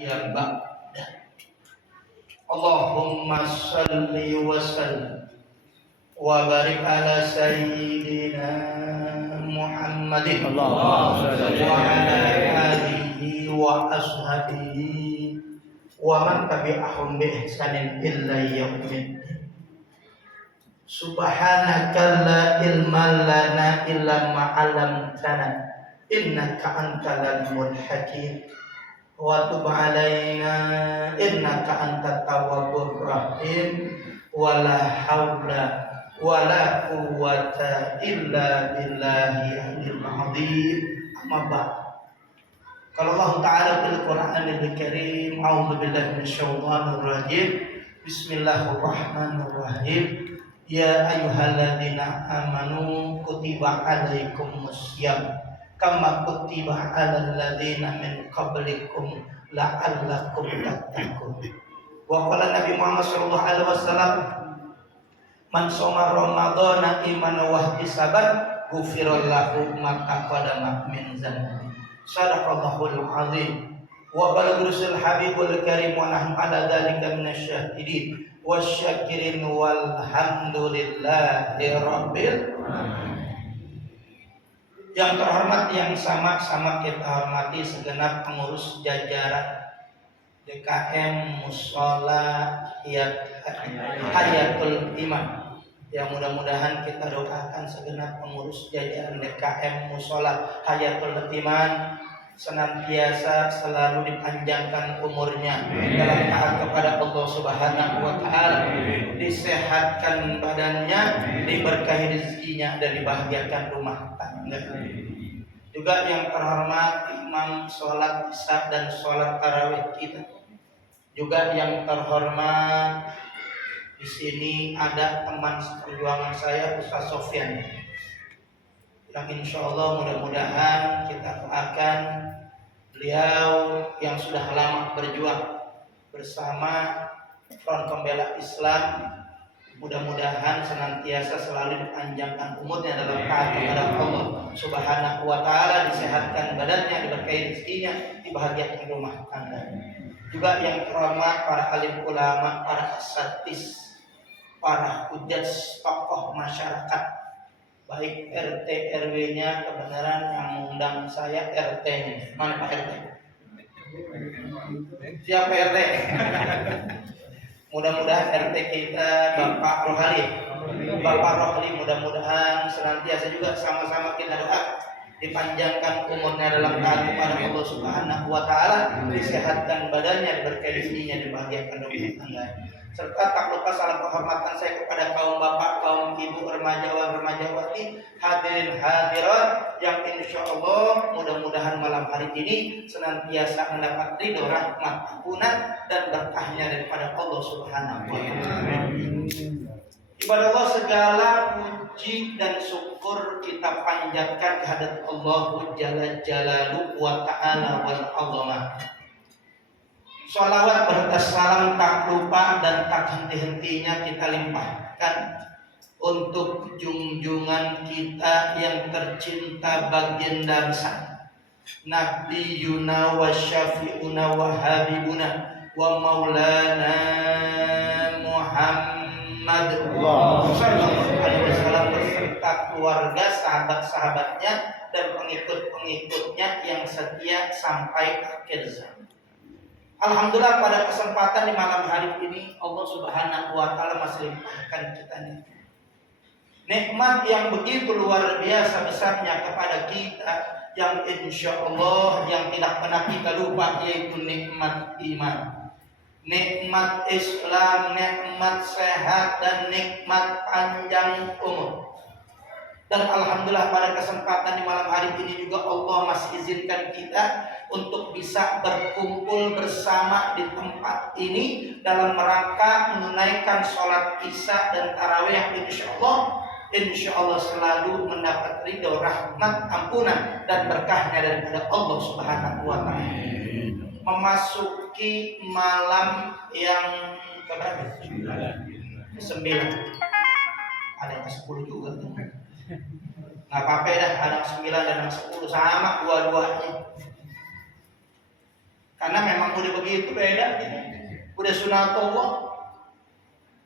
Ya ba'da. Allahumma salli wa sallim wa barik ala sayyidina Muhammadin wa ala alihi wa ashabihi wa man tabi'ahum bi ihsanin illa yaumiddin. Subhanaka la ilma lana illa ma 'allamtana innaka antal alimul hakim. Wa tub alaina innaka antat tawwabur rahim. Wala haula wala quwwata illa billahi al-'aliyyil 'azim. Amma ba'd. Qala Allah Ta'ala fil Qur'anil Karim, a'udzu billahi minasyaitonir rajim. Bismillahirrahmanirrahim. Ya ayyuhalladzina amanu kutiba 'alaikumusiyam kama kutiba 'alal ladzina min qablikum la'allakum tattaqun. Wa qala Nabi Muhammad sallallahu alaihi wasallam, man shoma ramadhana imanan wa ihtisaban ghufira lahu ma taqaddama min dzanbi. Shadaqallahul azim. Wa balagha rasul habibul karim wa nahnu ala dzalika minasyahidin wasyakirin walhamdulillahi rabbil alamin. Yang terhormat, yang sama-sama kita hormati segenap pengurus jajaran DKM Mushola Hayatul Iman. Yang mudah-mudahan kita doakan segenap pengurus jajaran DKM Mushola Hayatul Iman senantiasa selalu dipanjangkan umurnya dalam taat kepada Allah Subhanahu wa Ta'ala, disehatkan badannya, diberkahi rezekinya, dan dibahagiakan rumah tangga. Juga yang terhormat imam sholat isya dan sholat tarawih kita. Juga yang terhormat di sini ada teman seperjuangan saya, Ustaz Sofyan, yang insya Allah mudah-mudahan kita akan beliau yang sudah lama berjuang bersama Front Pembela Islam. Mudah-mudahan senantiasa selalu dipanjangkan umurnya dalam taat kepada Allah Subhanahu wa Ta'ala, disehatkan badannya, diberkahi rezekinya, dibahagiakan rumah tangga. Juga yang terhormat para alim ulama, para asatidz, para hujjaj, tokoh masyarakat, baik RT RW-nya, kebenaran yang mengundang saya RT-nya. Mana Pak RT? Siapa RT? Mudah-mudahan RT kita Bapak Rohali. Bapak Rohali mudah-mudahan senantiasa juga sama-sama kita doa dipanjangkan umurnya dalam taat kepada Allah Subhanahu wa Ta'ala, disehatkan badannya, diberkahi rezekinya, dibahagiakan rumah tangga. Serta tak lupa salam penghormatan saya kepada kaum bapak, kaum ibu, remajawan-remajawati, hadirin hadirat yang insya Allah mudah-mudahan malam hari ini senantiasa mendapat ridho, rahmat, ampunan dan berkahnya daripada Allah Subhanahu wa Ta'ala. Ibadah Allah, segala puji dan syukur kita panjatkan kehadirat Allah Jalla Jalaluhu wa Ta'ala wal Azamah. Sholawat berkah salam tak lupa dan tak henti-hentinya kita limpahkan untuk junjungan kita yang tercinta, baginda besar, Nabi Yuna wa Syafi'una wa Habibuna wa Maulana Muhammad sallallahu alaihi wasallam beserta keluarga, sahabat-sahabatnya dan pengikut-pengikutnya yang setia sampai akhir zaman. Alhamdulillah pada kesempatan di malam hari ini Allah Subhanahu wa Ta'ala masih limpahkan kita nikmat yang begitu luar biasa besarnya kepada kita, yang insya Allah yang tidak pernah kita lupa, yaitu nikmat iman, nikmat Islam, nikmat sehat, dan nikmat panjang umur. Dan alhamdulillah pada kesempatan di malam hari ini juga Allah masih izinkan kita untuk bisa berkumpul bersama di tempat ini dalam rangka menunaikan sholat isya dan tarawih yang insya Allah selalu mendapat ridho, rahmat, ampunan dan berkahnya daripada Allah Subhanahu wa Ta'ala. Memasuki malam yang keberapa? Ke-9. Ada yang ke-10 juga tuh. Nggak apa-apa dah, anak 9 dan anak 10 sama dua-duanya. Karena memang udah begitu beda gitu. Udah sunatullah.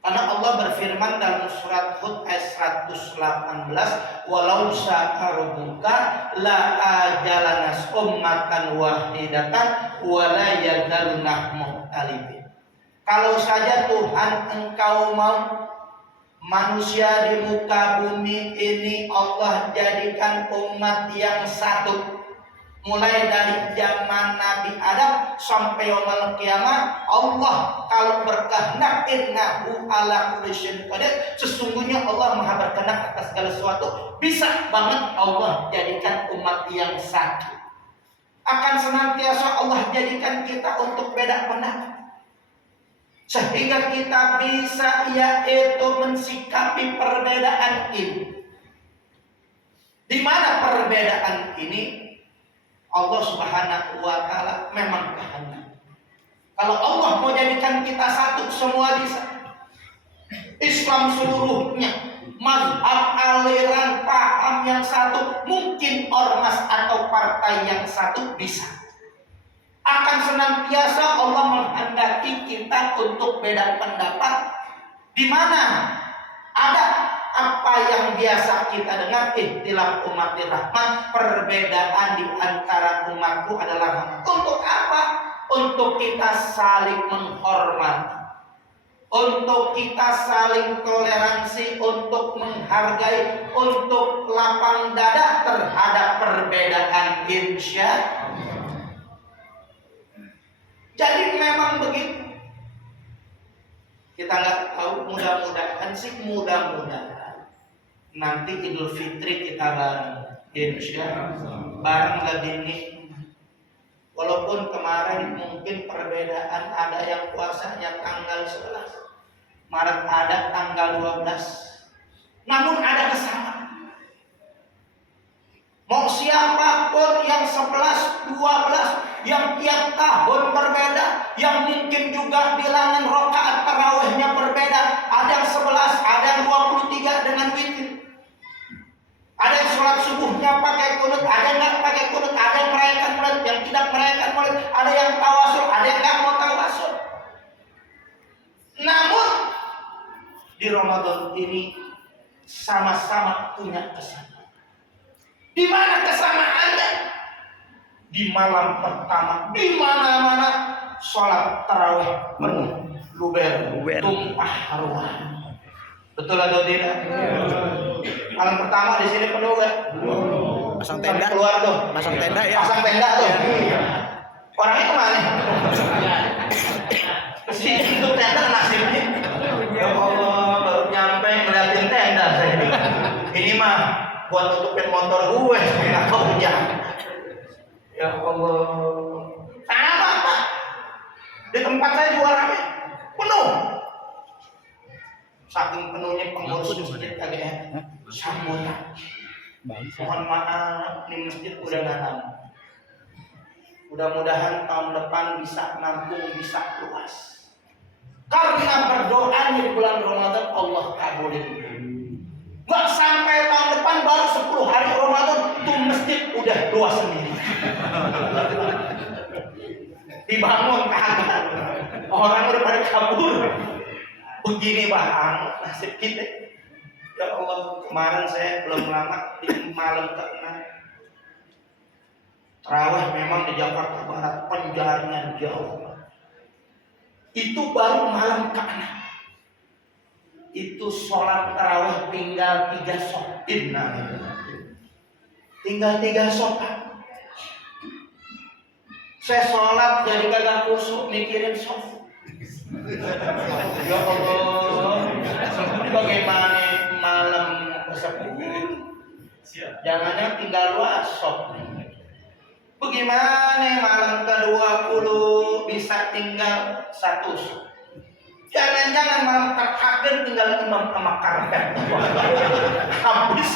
Karena Allah berfirman dalam surat Hud ayat 118, walau syaa rabbuka la ajalanas ummatan wahidatan wa la yadzaluna mukhtalifin. Kalau saja Tuhan engkau mau manusia di muka bumi ini Allah jadikan umat yang satu, mulai dari zaman Nabi Adam sampai yaumul kiamat, Allah kalau berkehendak innahu ala kulli syai'in qadir, sesungguhnya Allah Maha berkehendak atas segala sesuatu, bisa banget Allah jadikan umat yang satu. Akan senantiasa Allah jadikan kita untuk beda pendapat, sehingga kita bisa yaitu mensikapi perbedaan ini. Di mana perbedaan ini Allah Subhanahu wa taala memang kehendak. Kalau Allah mau jadikan kita satu, semua bisa. Islam seluruhnya, mazhab, aliran, paham yang satu, mungkin ormas atau partai yang satu bisa. Akan senantiasa Allah menghendaki kita untuk beda pendapat. Di mana ada apa yang biasa kita dengar, ikhtilaf ummati rahmat, perbedaan di antara umatku adalah rahmat. Untuk apa? Untuk kita saling menghormati, untuk kita saling toleransi, untuk menghargai, untuk lapang dada terhadap perbedaan, insya Allah. Jadi memang begitu. Kita nggak tahu, mudah-mudahan nanti Idul Fitri kita bareng, insya Allah, bareng lebih nikmat. Walaupun kemarin mungkin perbedaan, ada yang puasanya tanggal 11 Maret, ada tanggal 12, namun ada kesamaan. Mau siapapun yang 11, 12, yang tiap tahun berbeda, yang mungkin juga bilangan rakaat tarawihnya berbeda, ada yang 11, ada yang 23 dengan witir. Ada yang sholat subuhnya pakai kunut, ada yang nggak pakai kunut, ada yang merayakan maulid, yang tidak merayakan maulid, ada yang tawasul, ada yang nggak mau tawasul. Namun di Ramadan ini sama-sama punya kesamaan. Di mana kesamaannya? Di malam pertama, di mana-mana sholat tarawih penuh, luber, tumpah ruah. Betul atau tidak? Malam pertama di sini penuh gak? Pasang tenda. Keluar tuh. Pasang tenda ya. Pasang tenda tuh. Orangnya kemana? Kesini untuk tenda nasibnya. Ya Allah, baru nyampe ngeliatin tenda saya. Ini mah buat tutupin motor gue, saya nggak tahu hujan. Ya Allah, sama Pak. Di tempat saya juga rame, penuh. Saking penuhnya pengurus masjid kagak sambutan. Mohon maaf, ini masjid udah nggak tamu. Mudah-mudahan tahun depan bisa nampung, bisa luas. Karena berdoanya di bulan Ramadan Allah kabulin. Gak sampai tahun depan baru 10 hari Ramadan tuh masjid udah luas sendiri. Dibangun kagak. Orang udah pada kabur. Begini Bang, nasib kita. Ya Allah, kemarin saya belum lama di malam ke-6. Tarawih memang di Jakarta Barat penjaringan jauh. Itu baru malam ke-6. Itu sholat tarawih tinggal 3 sholat. Tinggal 3 sholat. Saya sholat jadi kagak kusuk mikirin sholat. Ya Allah, bagaimana malam ke-10? Jangannya tinggal 2 sholat. Bagaimana malam ke-20 bisa tinggal 1 sholat? Jangan-jangan malam terakhir tinggal imam sama karpet. Habis.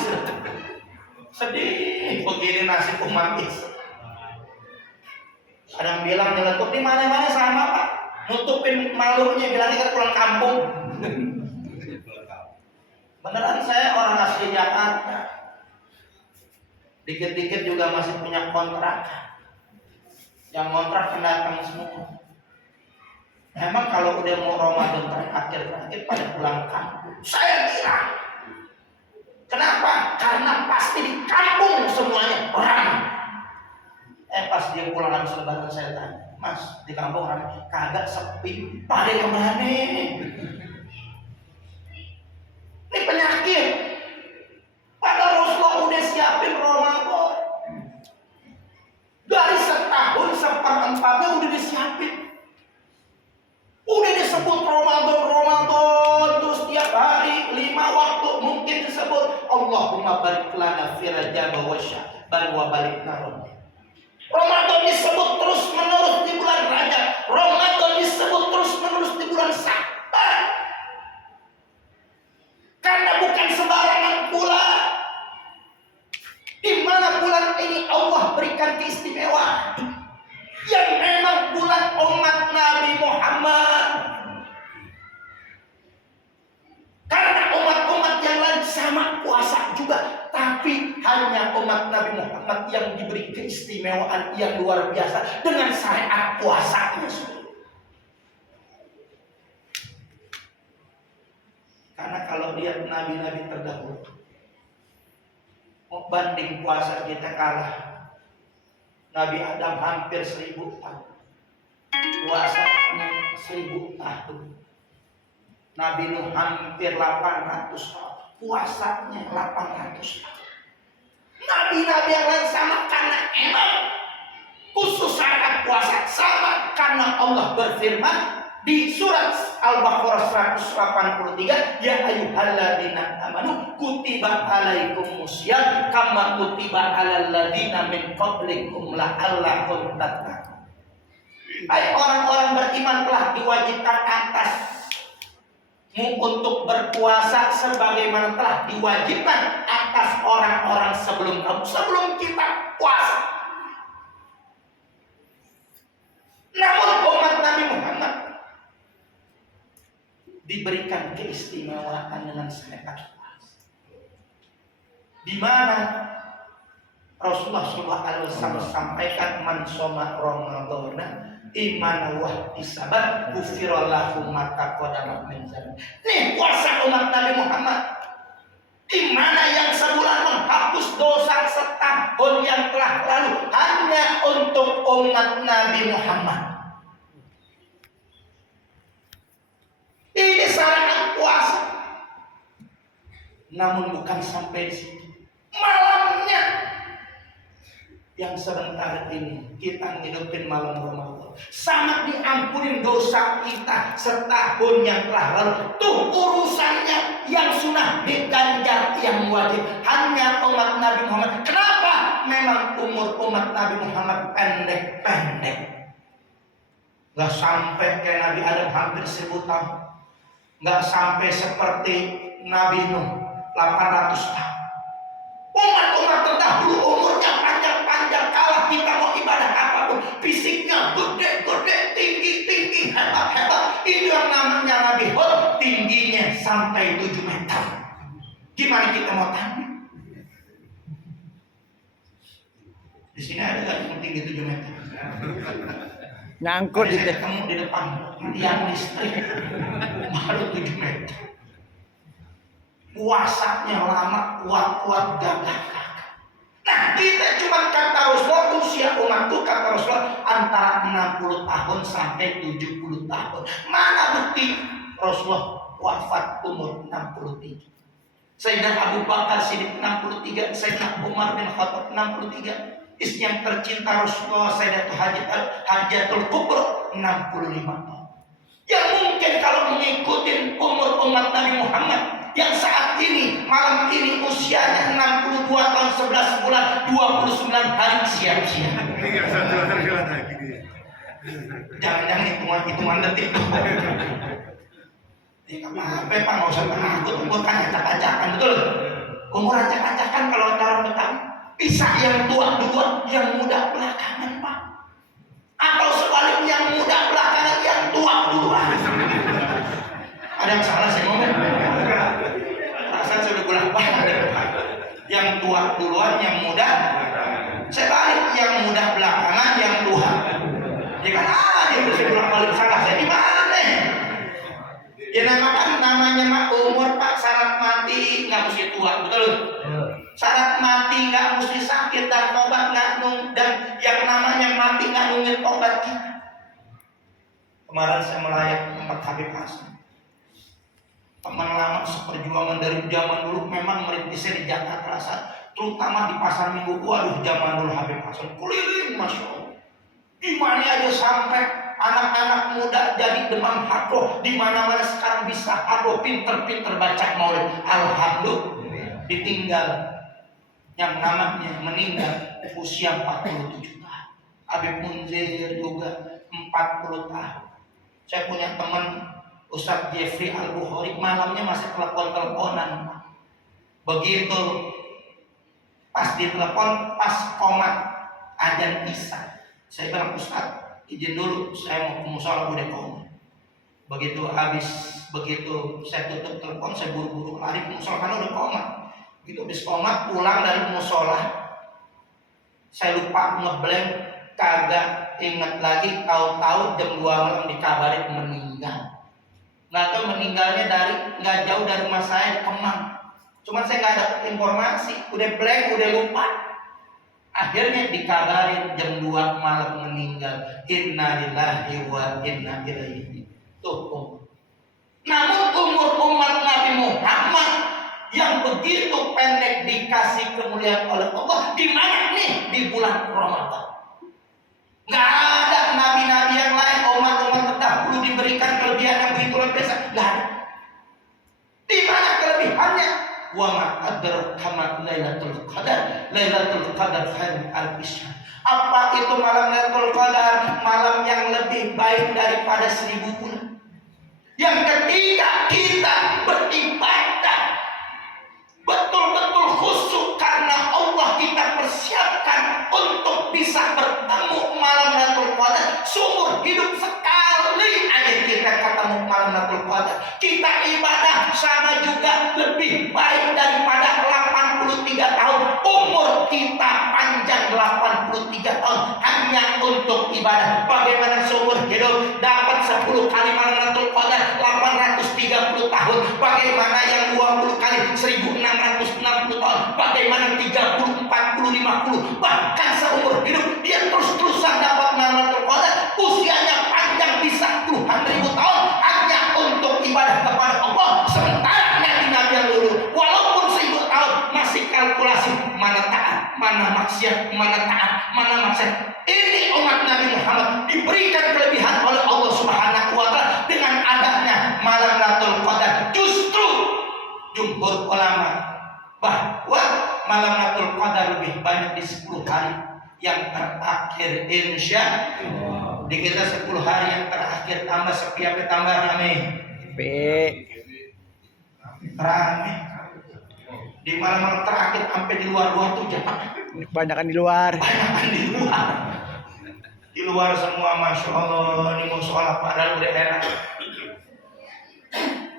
Sedih begini nasib umat Islam. Ada yang bilang nyeletuk di mana-mana sama Pak. Nutupin malunya bilangnya kan pulang kampung. Beneran saya orang asli Jakarta. Dikit-dikit juga masih punya kontrakan. Yang ngontrak pendatang semua. Memang kalau udah mau Ramadan terakhir pada pulang kampung. Saya kira. Kenapa? Karena pasti di kampung semuanya ramai. Pas dia pulang habis lebaran saya tanya, Mas, di kampung ramai? Kagak, sepi. Pada kemana? Ini penyakit. Padahal Rasulullah udah siapin Ramadan. Dari setahun seperempatnya udah disiapin. Udah disebut Ramadan terus tiap hari 5 waktu mungkin disebut Allahumma barik lana fi Rajab wa Sya'ban wa balikna Ramadan. Ramadan disebut terus menerus di bulan Rajab. Ramadan disebut terus menerus di bulan Sya'ban. Karena bukan sembarangan bulan. Di mana bulan ini Allah berikan keistimewaan. Yang memang bulan umat Nabi Muhammad. Karena umat-umat yang lain sama puasa juga, tapi hanya umat Nabi Muhammad yang diberi keistimewaan yang luar biasa dengan syariat puasanya. Karena kalau lihat nabi-nabi terdahulu, banding puasa kita kalah. Nabi Adam hampir 1000 tahun. Puasanya 1000 tahun. Nabi Nuh hampir 800 tahun. Puasanya 800 tahun. Nabi-nabi yang lain sama karena emang khusus syariat puasa sama karena Allah berfirman di surat Al-Baqarah 183, ya ayyuhalladzina amanu kutiba alaikumusiyam kama kutiba alal ladzina min qablikum la'allakum tattaqun. Hai orang-orang beriman, telah diwajibkan atasmu untuk berpuasa sebagaimana telah diwajibkan atas orang-orang sebelum kamu, sebelum kita puasa. Namun umat Nabi Muhammad diberikan keistimewaan dengan syariat puasa. Di mana Rasulullah SAW sampaikan man shoma Ramadhana iman wa ihtisaban ghufira lahu ma taqaddama min dzambi. Nih puasa umat Nabi Muhammad. Di mana yang sebulan menghapus dosa setahun yang telah lalu hanya untuk umat Nabi Muhammad. Ini syariat puasa. Namun bukan sampai di situ. Malamnya yang sebentar ini kita ngidupin malam Ramadan, sangat diampunin dosa kita setahun yang telah lalu. Tuh urusannya yang sunnah diganjar yang wajib hanya umat Nabi Muhammad. Kenapa? Memang umur umat Nabi Muhammad pendek-pendek. Gak sampai kayak Nabi Adam hampir 1000 tahun. Nggak sampai seperti Nabi Nuh 800 tahun. Umat-umat terdahulu umurnya panjang-panjang, kalah kita mau ibadah apapun, fisiknya gede-gede, tinggi-tinggi, hebat-hebat. Itu yang namanya Nabi Hud, tingginya sampai 7 meter. Gimana kita mau tahu? Di sini ada nggak yang tinggi 7 meter? Nyangkut di ketemu di depan tiang listrik baru 7 meter. Puasanya lama, kuat-kuat, gagah-gagah. Nah kita cuma kata Rasulullah, usia umat itu kata Rasulullah antara 60 tahun sampai 70 tahun. Mana bukti Rasulullah wafat umur 63? Sayyidina Abu Bakar Siddiq 63, Sayyidina Umar bin Khattab 63. Istri yang tercinta Rasulullah Sayyidatul Hajatul Kubra 65 tahun. Yang mungkin kalau mengikuti umur umat Nabi Muhammad yang saat ini malam ini usianya 62 tahun 11 bulan 29 hari siap-siap. Jangan-jangan hitungan detik. Ya apa-apa Pak, nggak usah takut, umur kan acak-acakan, betul? Umur acak-acakan kalau orang Betawi. Bisa yang tua duluan, yang muda belakangan Pak. Atau sebaliknya yang muda belakangan, yang tua duluan. Ada yang salah saya ngomong? Perasaan sudah bolak-balik. Yang tua duluan, yang muda sebalik, yang muda belakangan, yang tua mana aja mesti pulang balik salah saya di mana? Ya namanya mah umur Pak, syarat mati nggak mesti tua, betul? Syarat mati nggak mesti sakit dan tobat nggak dan yang namanya mati nggak nungguin tobat kita. Kemarin saya melayat tempat Habib Hasan. Teman lama seperjuangan dari zaman dulu memang merintisnya di Jakarta Selatan, terutama di pasar Minggu. Waduh, zaman dulu Habib Hasan keliling, masya Allah. Di mana aja sampai anak-anak muda jadi demam hadroh, di mana-mana sekarang bisa hadroh, pinter-pinter baca maulid. Alhamdulillah, ditinggal yang namanya meninggal usia 47 tahun. Habib Munzir juga 40 tahun. Saya punya teman Ustadz Jeffrey Al-Bukhari, malamnya masih telepon-teleponan. Begitu pas ditelepon, pas komat azan isya, saya bilang, Ustadz izin dulu, saya mau ke musola udah komat. Begitu saya tutup telepon, saya buru-buru lari ke musola karena udah komat. Begitu habis komat pulang dari musola, saya lupa ngeblank, kagak ingat lagi, tahu-tahu jam 2 malam dikabarin meninggal. Nggak tahu meninggalnya nggak jauh dari rumah saya di Kemang. Cuman saya nggak dapat informasi, udah blank, udah lupa. Akhirnya dikabarin jam 2 malam meninggal. Inna lillahi wa inna ilaihi. Tuh. Namun umur umat Nabi Muhammad yang begitu pendek dikasih kemuliaan oleh Allah, di mana nih? Di bulan Ramadan. Nggak ada nabi-nabi yang lain, umat-umat terdahulu diberikan kelebihan yang begitu luar biasa. Nggak ada. Di mana kelebihannya? Wa ma adraka ma Lailatul Qadar. Lailatul Qadar khairun alfi syahr. Apa itu malam Lailatul Qadar? Malam yang lebih baik daripada 1000 bulan. Yang ketika kita beribadah betul-betul khusyuk karena Allah, kita persiapkan untuk bisa bertemu malam Lailatul Qadar. Seumur hidup sekali aja kita ketemu malam Lailatul Qadar. Kita ibadah sama juga lebih baik daripada 83 tahun. Umur kita panjang 83 tahun hanya untuk ibadah. Bagaimana seumur hidup dapat 10 kali malam Lailatul Qadar 830 tahun. Bagaimana yang 20 kali 1660 tahun. Bagaimana 30, 40, 50. Bahkan seumur hidup dia terus-terusan dapat malam Lailatul Qadar. Usianya panjang bisa puluhan ribu tahun hanya untuk ibadah kepada Allah. Sementara nabi-nabi yang dulu walaupun 1000 tahun masih kalkulasi mana taat, mana maksiat, mana taat, mana maksiat. Ini umat Nabi Muhammad diberikan kelebihan oleh Allah Subhanahu wa taala dengan adanya malam Lailatul Qadar. Justru jumhur ulama bahwa malam Lailatul Qadar lebih banyak di 10 hari yang terakhir, insya Allah. Di kita 10 hari yang terakhir tambah sepi, apa tambah rame? Rame. Di malam-malam terakhir sampai di luar-luar tuh jangan. Banyakan di luar. Banyakan di luar. Di luar semua, masya Allah. Di musola padahal udah enak.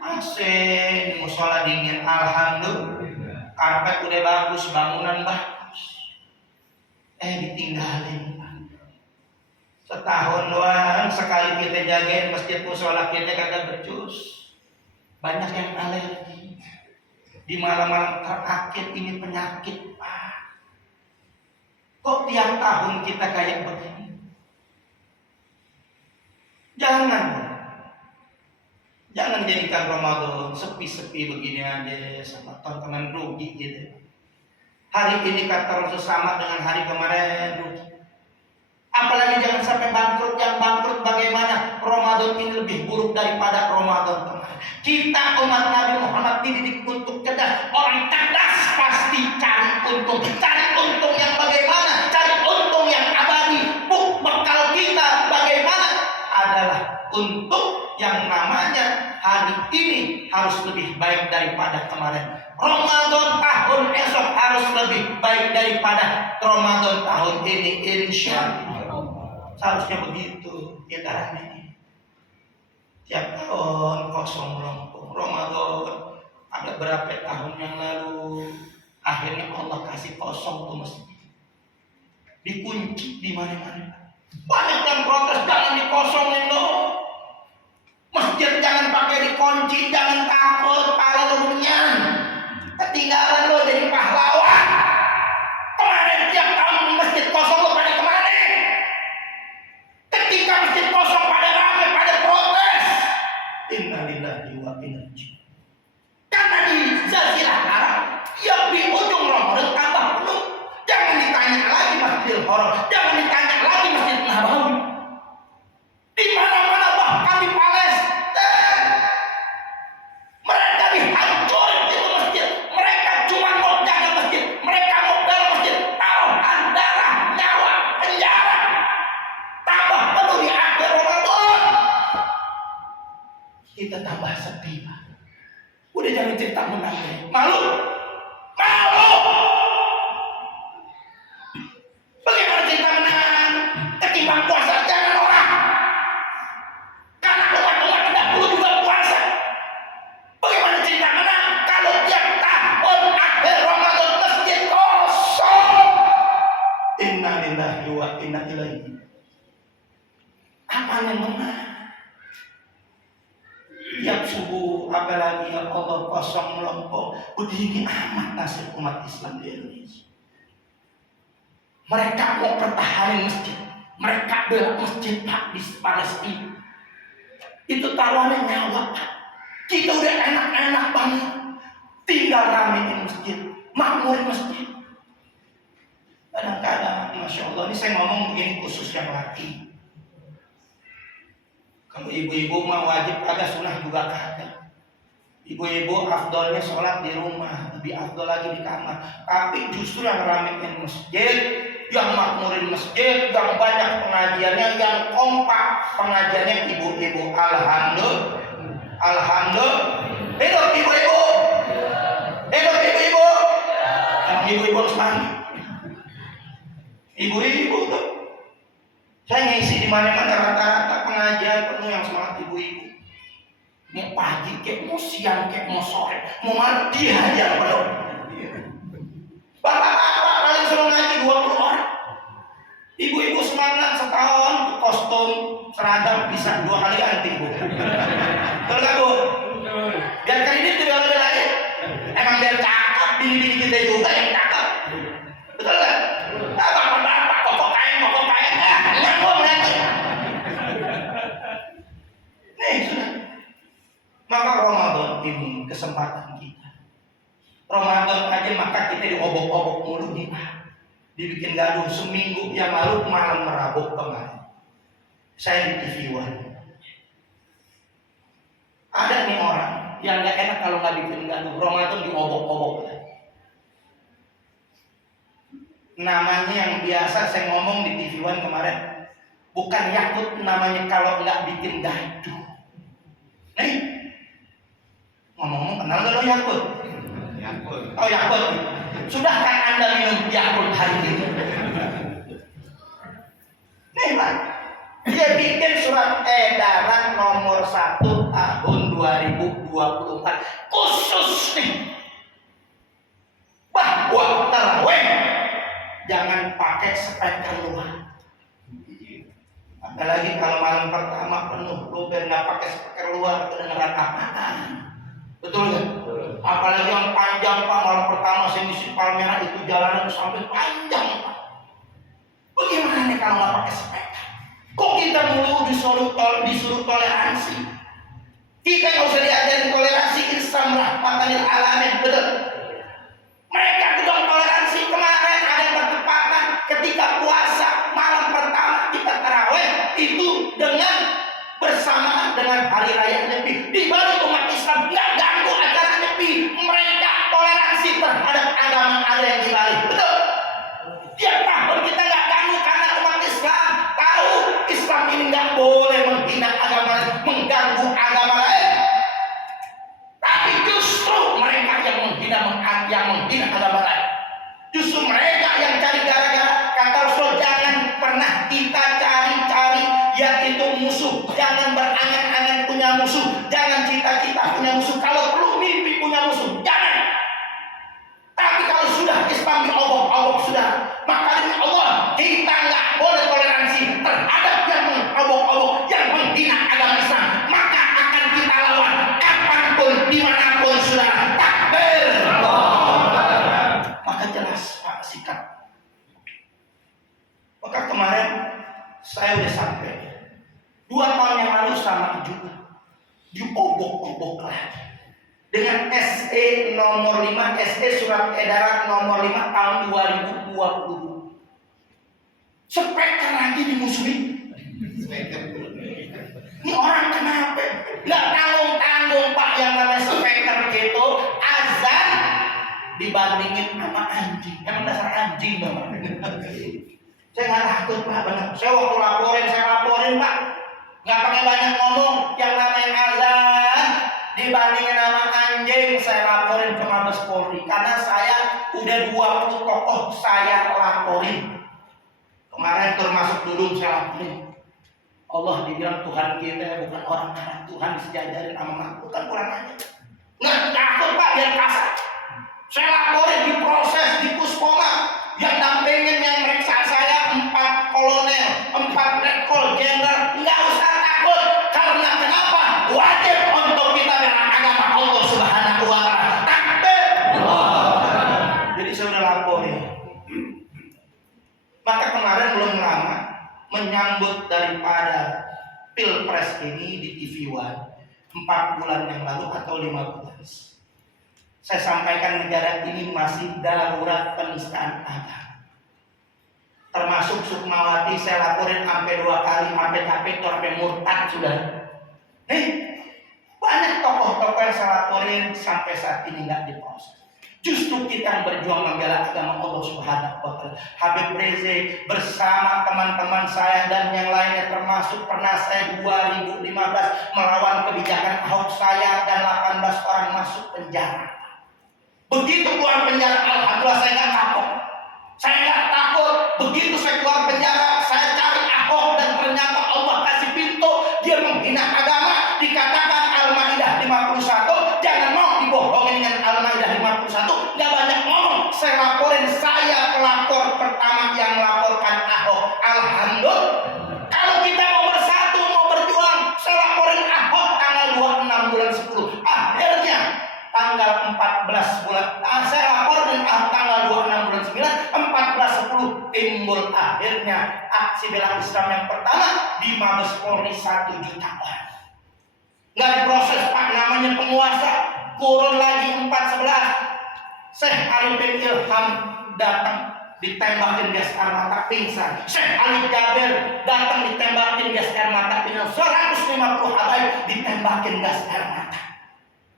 AC di musola dingin, alhamdulillah. Karpet udah bagus, bangunan bagus. Ditinggalin. Setahun doang sekali kita jagain masjid musola kita kagak becus. Banyak yang alergi. Di malam-malam terakhir ini penyakit, Pak. Kok tiap tahun kita kayak begini? Jangan jadikan Ramadan sepi-sepi begini aja sama teman-teman, rugi gitu. Hari ini kata Rasul sama dengan hari kemarin, rugi. Apalagi jangan sampai bangkrut. Yang bangkrut bagaimana? Ramadan ini lebih buruk daripada Ramadan kemarin. Kita umat Nabi Muhammad dididik untuk cerdas. Orang cerdas pasti cari untung. Cari untung yang bagaimana? Cari untung yang abadi. Bekal kita bagaimana? Adalah untuk yang namanya hari ini harus lebih baik daripada kemarin. Ramadan tahun esok harus lebih baik daripada Ramadan tahun ini, insya Allah. Seharusnya begitu kita ini. Tiap tahun kosong melompong. Ramadan ada berapa tahun yang lalu akhirnya Allah kasih kosong tuh masjid. Dikunci di mana-mana. Banyak yang protes, jangan dikosongin loh. Masjid jangan pakai dikunci, jangan takut, pala lo menyan. Ketinggalan lo jadi pahlawan. Kemarin tiap tahun masjid kosong lo pada kemana? Ketika masjid kosong pada ramai, pada protes. Innalillahi wa inna ilaihi. Karena di Jazirah Arab, yang di ujung Ramadan tambah penuh. Jangan ditanya lagi Masjidil Haram, jangan ditanya lagi Masjid Nabawi. Di mana-mana bahkan di Palestina, mereka dihancurin itu masjid. Mereka cuma mau jaga masjid, mereka mau bela masjid, taruhan darah, nyawa, penjara. Tambah penuh di akhir Ramadan. Kita tambah sepi, Pak. Udah jangan cerita menang, malu, malu. Bagaimana cerita menang? Ketimbang puasa jangan orang. Karena umat-umat terdahulu juga puasa. Bagaimana cerita menang? Kalau tiap tahun akhir Ramadan masjid kosong. Innalillahi wa inna ilaihi. Apa yang menang? Tiap subuh apalagi ya Allah kosong melompong. Begini amat nasib umat Islam di Indonesia. Mereka mau pertahanin masjid, mereka bela masjid Pak di Palestina. Itu taruhannya nyawa Pak. Kita udah enak-enak banget, tinggal ramein masjid, makmurin masjid. Kadang-kadang, masya Allah, ini saya ngomong begini khusus yang laki. Kalau ibu-ibu mau wajib kagak, sunnah juga kagak. Ibu-ibu afdolnya sholat di rumah, lebih afdol lagi di kamar. Tapi justru yang ramein masjid, yang makmurin masjid, yang banyak pengajiannya, yang kompak pengajiannya ibu-ibu. Alhamdulillah, alhamdulillah. Hidup ibu-ibu, hidup ibu-ibu. Emang ibu-ibu harus mana? Ibu-ibu tuh. Saya ngisi di mana-mana rata-rata pengajian penuh yang semangat ibu-ibu. Mau pagi kek, mau siang kek, mau sore, mau malam dia aja penuh. Bapak-bapak paling suruh ngaji 20 orang. Ibu-ibu semangat setahun kostum seragam bisa 2 kali ganti Bu. Betul gak Bu? Biar kredit juga lebih lagi. Emang biar cakep, bini-bini kita juga yang cakep. Betul gak? Bapak-bapak kokok kain, nyambung lagi. Nih sudah. Maka Ramadan ini kesempatan kita. Ramadan aja maka kita diobok-obok mulu nih Pak. Dibikin gaduh seminggu yang lalu malam Rabu kemarin. Saya di TV One. Ada nih orang yang gak enak kalau nggak bikin gaduh. Ramadan diobok-obok. Namanya yang biasa saya ngomong di TV One kemarin, bukan Yakut namanya kalau nggak bikin gaduh. Nih, ngomong-ngomong kenal gak lo Yakut? Yakut. Oh Yakut. Sudahkah Anda minum Yakut hari ini? Nih Pak, dia bikin surat edaran nomor 1 tahun 2024 khusus nih bahwa tarawih jangan pakai speaker luar. Apalagi kalau malam pertama penuh, lu biar nggak pakai speaker luar kedengeran apaan? Betul nggak? Apalagi yang panjang Pak, malam pertama saya ngisi Palmerah itu jalanan sampai panjang Pak. Bagaimana nih kalau nggak pakai speaker? Kok kita mulu disuruh toleransi? Kita nggak usah diajarin toleransi, Islam rahmatan lil alamin, betul? Mereka gedong toleransi. Kemarin ada yang bertepatan ketika puasa malam pertama kita tarawih itu dengan bersamaan dengan hari raya Nyepi. Di balik umat Islam nggak ganggu acara Nyepi, mereka toleransi terhadap agama ada yang di balik, betul? Tiap tahun kita nggak ganggu karena umat Islam tahu Islam ini nggak boleh menghina agama lain, mengganggu agama lain. Tapi justru mereka yang menghina agama lain. Justru mereka yang cari gara-gara. Kata Rasul, jangan pernah kita cari-cari yaitu musuh. Jangan berangan-angan punya musuh. Jangan cita-cita punya musuh. Kalau perlu mimpi punya musuh, jangan. Tapi kalau sudah Islam diobok-obok sudah, maka demi Allah kita nggak boleh toleransi terhadap yang mengobok-obok, yang menghina agama Islam. Maka akan kita lawan kapanpun, dimanapun saudara. Takbir. Maka jelas Pak sikap. Maka kemarin saya udah sampai 2 tahun yang lalu sama juga diobok-obok lagi dengan SE nomor 5, SE surat edaran nomor 5 tahun 2020. Speaker lagi dimusuhi. Ini orang kenapa? Nggak tanggung-tanggung Pak, yang namanya speaker gitu azan dibandingin sama anjing. Emang dasar anjing memang. Saya nggak takut Pak, benar. Saya waktu saya laporin Pak. Nggak pakai banyak ngomong, yang namanya azan dibandingin sama anjing saya laporin ke Mabes Polri, karena saya udah 20 tokoh saya laporin. Kemarin termasuk dulu saya laporin. Allah dibilang Tuhan kita bukan orang Arab, Tuhan disejajarin sama makhluk, kan kurang aja. Nggak takut Pak, biar kasar. Saya laporin, diproses di Puspoma, yang dampingin yang meriksa saya 4 kolonel, 4 letkol jenderal. Nggak usah takut, karena kenapa? Wajib untuk kita bela agama Allah Subhanahu wa Ta'ala. Takbir. Jadi saya udah laporin. Maka kemarin belum lama menyambut daripada Pilpres ini di TV One 4 bulan yang lalu atau 5 bulan. Saya sampaikan negara ini masih darurat penistaan agama. Termasuk Sukmawati saya laporin sampai 2 kali, sampai capek, sampai murtad sudah. Banyak tokoh-tokoh yang saya laporin sampai saat ini nggak diproses. Justru kita yang berjuang membela agama Allah Subhanahu wa Ta'ala. Habib Rizik bersama teman-teman saya dan yang lainnya, termasuk pernah saya 2015 melawan kebijakan Ahok, saya dan 18 orang masuk penjara. Begitu keluar penjara, alhamdulillah saya nggak kapok. Saya nggak takut. Begitu saya keluar penjara, saya cari Ahok dan ternyata Allah kasih pintu. Dia menghina agama, dikatakan Al-Maidah 51. Jangan mau dibohongin dengan Al-Maidah 51. Nggak banyak ngomong. Saya laporin, saya pelapor pertama yang melaporkan Ahok. Alhamdulillah. Kalau kita mau bersatu, mau berjuang, saya laporin Ahok tanggal 26 bulan 10. Akhirnya tanggal 14 bulan, saya laporin tanggal 26 bulan 9, 14/10 timbul akhirnya aksi bela Islam yang pertama di Mabes Polri 1 juta orang. Nggak diproses Pak, namanya penguasa. Kurun lagi 4/11, Syekh Arifin Ilham datang ditembakin gas air mata pingsan. Syekh Ali Jabir datang ditembakin gas air mata pingsan. 150 habaib ditembakin gas air mata.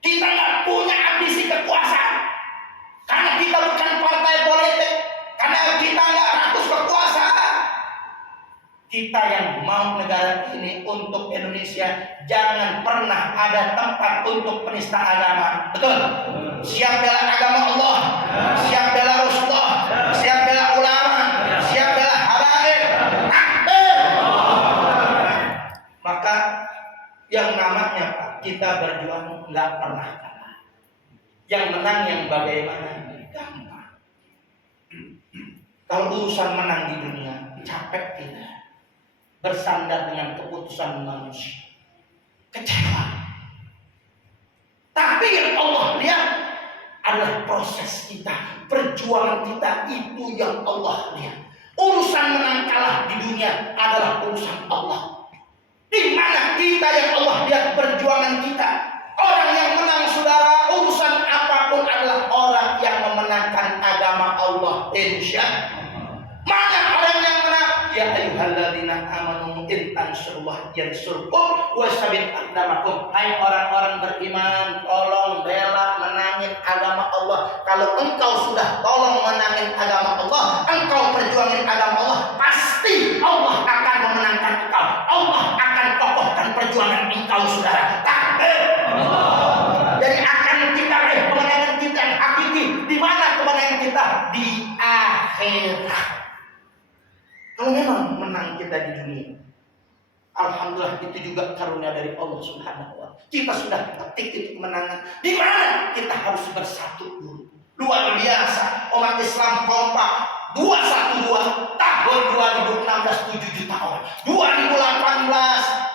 Kita nggak punya ambisi kekuasaan, karena kita bukan partai politik, karena kita nggak rakus kekuasaan. Kita yang mau negara ini untuk Indonesia, jangan pernah ada tempat untuk penista agama. Betul? Siap bela agama Allah, siap bela Rasulullah, siap bela ulama, siap bela habaib. Takbir. Maka yang namanya Pak, kita berjuang nggak pernah kalah. Yang menang yang bagaimana? Gampang. Kalau urusan menang di dunia, capek kita. Bersandar dengan keputusan manusia. Kecewa. Tapi yang Allah lihat adalah proses kita, perjuangan kita, itu yang Allah lihat. Urusan menang kalah di dunia adalah urusan Allah. Di mana kita yang Allah lihat perjuangan kita. Orang yang menang saudara, urusan apapun adalah orang yang memenangkan agama Allah. Insya Allah. Mana orang yang menang? Ya ayyuhalladzina amanu in tansurullah yansurkum wasabbit aqdamakum. Hai orang-orang beriman, tolong bela menangin agama Allah. Kalau engkau sudah tolong menangin agama Allah, engkau perjuangin agama Allah, pasti Allah akan memenangkan engkau. Allah akan kokohkan perjuangan engkau saudara. Takbir. Jadi akan kita raih kemenangan kita yang hakiki. Di mana kemenangan kita? Di akhirat. Kalau memang menang kita di dunia, alhamdulillah itu juga karunia dari Allah Subhanahu wa Ta'ala. Kita sudah petik itu kemenangan. Di mana kita harus bersatu dulu. Luar biasa, umat Islam kompak 212 tahun 2016 7 juta orang. 2018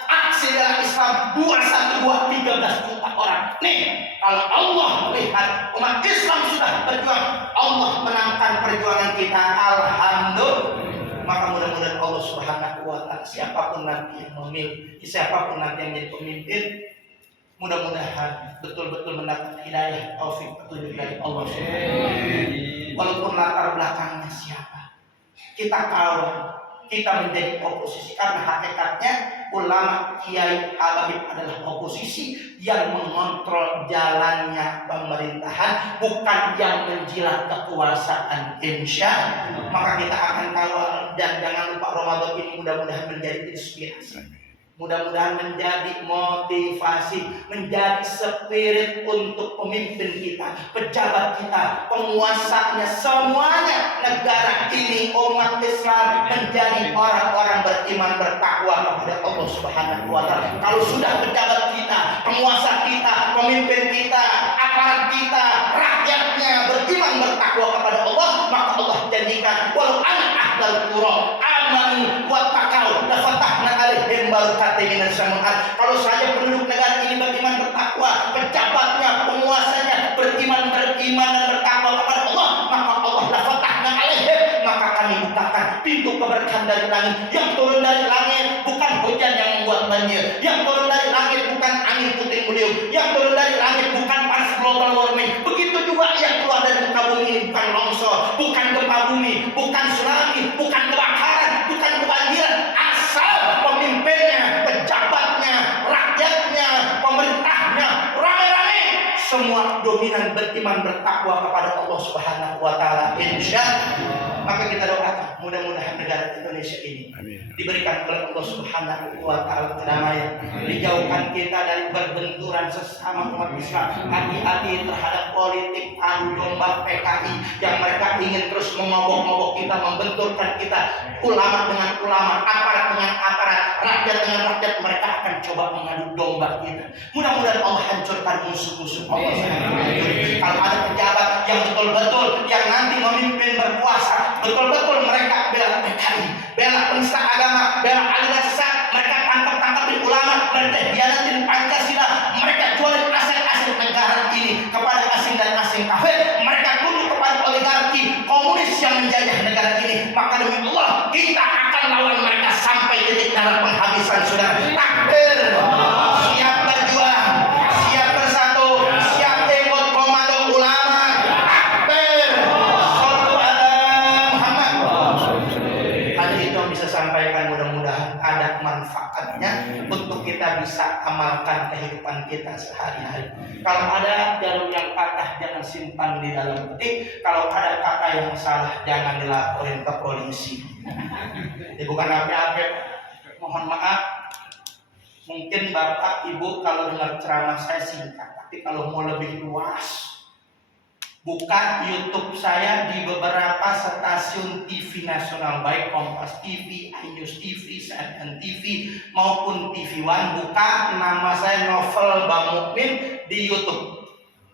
aksi dalam Islam 212 13 juta orang. Nih, kalau Allah melihat umat Islam sudah berjuang, Allah menangkan perjuangan kita, alhamdulillah. Maka mudah-mudahan Allah Subhanahu wa taala, siapapun nanti yang memilih, siapapun nanti yang jadi pemimpin, mudah-mudahan betul-betul mendapat hidayah, taufik, petunjuk dari Allah Subhanahu wa taala. Walaupun latar belakangnya siapa, kita kawal, kita menjadi oposisi, karena hakikatnya ulama, kiai, abaib adalah oposisi yang mengontrol jalannya pemerintahan, bukan yang menjilat kekuasaan. Insya maka kita akan kawal, dan jangan lupa Ramadan ini mudah-mudahan menjadi inspirasi, mudah-mudahan menjadi motivasi, menjadi spirit untuk pemimpin kita, pejabat kita, penguasanya, semuanya negara ini, umat Islam menjadi orang-orang beriman, bertakwa kepada Allah Subhanahu wa taala. Kalau sudah pejabat kita, penguasa kita, pemimpin kita, aparat kita, rakyatnya beriman, bertakwa kepada Allah, maka Allah janjikan, walau anak ahlal qura amanu wattaqau la fatahna alaihim barakatin minas samawati. Kalau saja penduduk negara ini beriman, bertakwa, pejabatnya, penguasanya beriman dan bertakwa kepada Allah, maka Allah la fatahna alaihim, maka kami bukakan pintu keberkahan dari langit. Yang turun dari langit bukan hujan yang membuat banjir, yang turun dari langit bukan angin puting beliung, yang turun dari langit bukan panas global warming. Begitu juga yang keluar dari muka bumi ini bukan longsor, bukan gempa bumi, bukan tsunami, bukan kebakaran, bukan kebanjiran. Asal pemimpinnya, pejabatnya, rakyatnya, pemerintahnya rame-rame semua dominan beriman, bertakwa kepada Allah Subhanahu wa taala, insya. Maka kita doakan mudah-mudahan negara Indonesia ini diberikan oleh Allah Subhanahu wa taala kedamaian, dijauhkan kita dari berbenturan sesama umat Islam. Hati-hati terhadap politik adu domba PKI yang mereka ingin terus mengobok-ngobok kita, membenturkan kita, ulama dengan ulama, aparat dengan aparat, rakyat dengan rakyat. Mereka akan coba mengadu domba kita. Mudah-mudahan Allah hancurkan musuh-musuh Allah. Kalau ada pejabat yang betul-betul yang nanti memimpin, berkuasa, betul-betul mereka bela PKI, bela penista agama, bela aliran sesat, mereka tangkap-tangkapin ulama, mereka hianatin Pancasila, mereka jualin aset-aset negara ini kepada asing dan asing kafir, mereka tunduk kepada oligarki komunis yang menjajah negara ini. Maka demi Allah kita akan lawan mereka sampai titik darah penghabisan. Saudara, takbir, siap berjuang, siap bersatu, siap ikut komando ulama. Takbir, shollu ala Muhammad. Hanya itu yang bisa sampaikan, mudah-mudahan ada manfaatnya untuk kita bisa amalkan kehidupan kita sehari-hari. Kalau ada jarum yang patah jangan simpan di dalam peti, kalau ada kata yang salah jangan dilaporin ke polisi. Ini bukan apa-apa, mohon maaf. Mungkin Bapak Ibu kalau dengar ceramah saya singkat, tapi kalau mau lebih luas, buka YouTube saya di beberapa stasiun TV nasional, baik Kompas TV, iNews TV, CNN TV maupun TV One. Buka nama saya Novel Bang Mukmin di YouTube.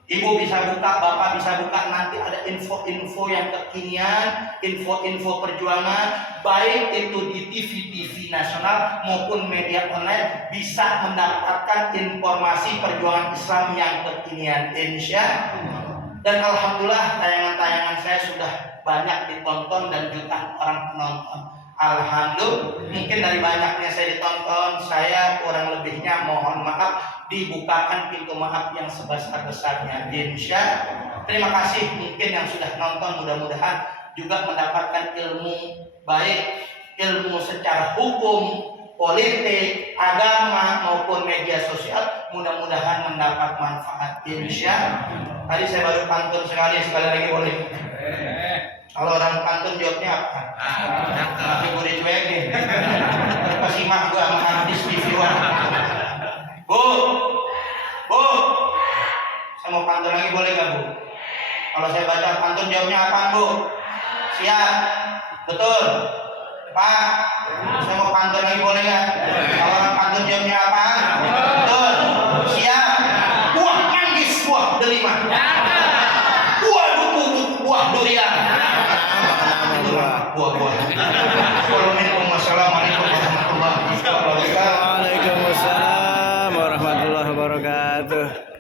Ibu bisa buka, Bapak bisa buka, nanti ada info-info yang kekinian, info-info perjuangan, baik itu di TV nasional maupun media online, bisa mendapatkan informasi perjuangan Islam yang kekinian, insya. Dan alhamdulillah tayangan-tayangan saya sudah banyak ditonton dan jutaan orang penonton. Alhamdulillah, mungkin dari banyaknya saya ditonton, saya kurang lebihnya mohon maaf, dibukakan pintu maaf yang sebesar-besarnya, insya. Terima kasih mungkin yang sudah nonton, mudah-mudahan juga mendapatkan ilmu baik, ilmu secara hukum, politik, agama maupun media sosial, mudah-mudahan mendapat manfaat, insya. Tadi saya baru pantun sekali lagi boleh. Kalau orang pantun jawabnya apa? Tapi gue dicuek nih. Terkesimak gue sama artis TV One. Bu, saya mau pantun lagi boleh gak Bu? Kalau saya baca pantun jawabnya apa Bu? Siap, betul. Pak, saya mau pantun lagi boleh gak? Kalau orang pantun jawabnya apa? Betul. Siap. Buah manggis, buah delima. Buah duku, wabarakatuh.